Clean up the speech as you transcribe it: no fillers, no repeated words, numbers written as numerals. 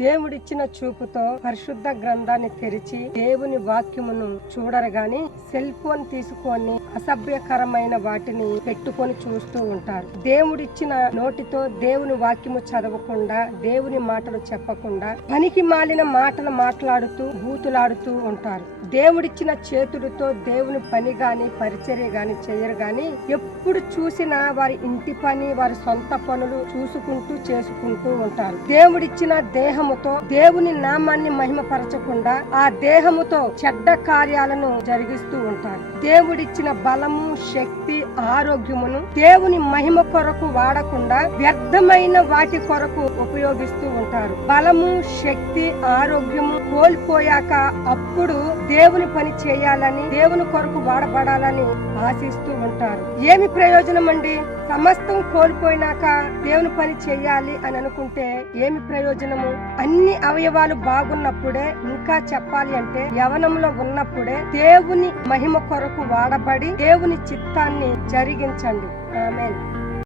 దేవుడిచ్చిన చూపుతో పరిశుద్ధ గ్రంథాన్ని తెరిచి దేవుని వాక్యమును చూడరు గాని సెల్ ఫోన్ తీసుకొని అసభ్యకరమైన వాటిని పెట్టుకొని చూస్తూ ఉంటారు. దేవుడిచ్చిన నోటితో దేవుని వాక్యము చదవకుండా, దేవుని మాటలు చెప్పకుండా పనికి మాలిన మాటలు మాట్లాడుతూ బూతులాడుతూ ఉంటారు. దేవుడిచ్చిన చేతులతో దేవుని పని గాని పరిచర్య గాని చేయరు గాని ఎప్పుడు చూసినా వారి ఇంటి పని, వారి సొంత పనులు చూసుకుంటూ చేసుకుంటూ ఉంటారు. దేవుడిచ్చిన దేహముతో దేవుని నామాన్ని మహిమపరచకుండా ఆ దేహముతో చెడ్డ కార్యాలను జరిగిస్తూ ఉంటారు. దేవుడిచ్చిన బలము, శక్తి, ఆరోగ్యమును దేవుని మహిమ కొరకు వాడకుండా వ్యర్థమైన వాటి కొరకు ఉపయోగిస్తూ ఉంటారు. బలము, శక్తి, ఆరోగ్యము కోల్పోయాక అప్పుడు దేవుని పని చేయాలని, దేవుని కొరకు వాడబడాలని ఆశిస్తూ ఉంటారు. ఏమి ప్రయోజనం అండి? సమస్తం కోల్పోయినాక దేవుని పని చేయాలి అని అనుకుంటే ఏమి ప్రయోజనము? అన్ని అవయవాలు బాగున్నప్పుడే, ఇంకా చెప్పాలి అంటే యవనంలో ఉన్నప్పుడే దేవుని మహిమ కొరకు వాడబడి దేవుని చిత్తాన్ని జరిగించండి. ఆమేన్.